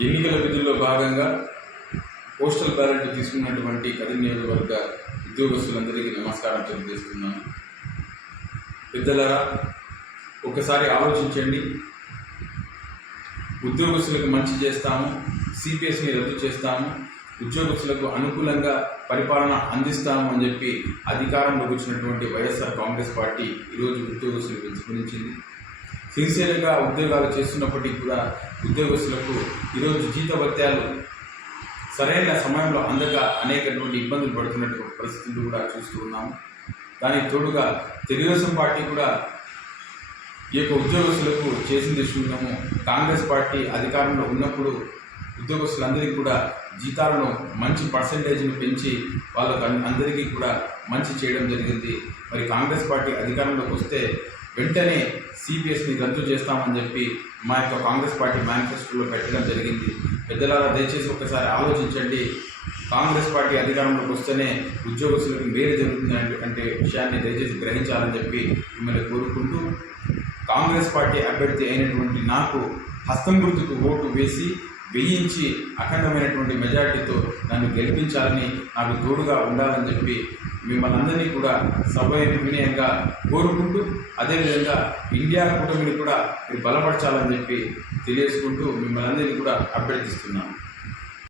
ఎన్నికల విధుల్లో భాగంగా పోస్టల్ బ్యాలెట్ తీసుకున్నటువంటి కదిరి నియోజకవర్గ ఉద్యోగస్తులందరికీ నమస్కారం తెలియజేస్తున్నాను. పెద్దలారా, ఒకసారి ఆలోచించండి. ఉద్యోగస్తులకు మంచి చేస్తాము, సిపిఎస్ని రద్దు చేస్తాము, ఉద్యోగస్తులకు అనుకూలంగా పరిపాలన అందిస్తాము అని చెప్పి అధికారంలోకి వచ్చినటువంటి వైఎస్ఆర్ కాంగ్రెస్ పార్టీ ఈరోజు ఉద్యోగస్తులకు విస్మరించింది. సిన్సియర్గా ఉద్యోగాలు చేస్తున్నప్పటికీ కూడా ఉద్యోగస్తులకు ఈరోజు జీతభత్యాలు సరైన సమయంలో అందక అనేకటువంటి ఇబ్బందులు పడుతున్నటువంటి పరిస్థితులు కూడా చూస్తూ ఉన్నాము. దానికి తోడుగా తెలుగుదేశం పార్టీ కూడా ఈ యొక్క ఉద్యోగస్తులకు చేసింది శూన్యము. కాంగ్రెస్ పార్టీ అధికారంలో ఉన్నప్పుడు ఉద్యోగస్తులందరికీ కూడా జీతాలను మంచి పర్సంటేజ్ను పెంచి వాళ్ళకు అందరికీ కూడా మంచి చేయడం జరిగింది. మరి కాంగ్రెస్ పార్టీ అధికారంలోకి వస్తే వెంటనే సిపిఎస్ని రద్దు చేస్తామని చెప్పి మా యొక్క కాంగ్రెస్ పార్టీ మేనిఫెస్టోలో పెట్టడం జరిగింది. పెద్దలారా, దయచేసి ఒకసారి ఆలోచించండి. కాంగ్రెస్ పార్టీ అధికారంలోకి వస్తేనే ఉద్యోగస్తులకు మేలు జరుగుతుంది అంటే విషయాన్ని దయచేసి గ్రహించాలని చెప్పి మిమ్మల్ని కోరుకుంటూ, కాంగ్రెస్ పార్టీ అభ్యర్థి అయినటువంటి నాకు హస్తం గుర్తుకు ఓటు వేసి వేయించి అఖండమైనటువంటి మెజార్టీతో నన్ను గెలిపించాలని, నాకు తోడుగా ఉండాలని చెప్పి మిమ్మల్ని అందరినీ కూడా వినయంగా కోరుకుంటూ, అదేవిధంగా ఇండియా కూటమిని కూడా మీరు బలపరచాలని చెప్పి తెలియజేసుకుంటూ మిమ్మల్ని అందరినీ కూడా అభ్యర్థిస్తున్నాను.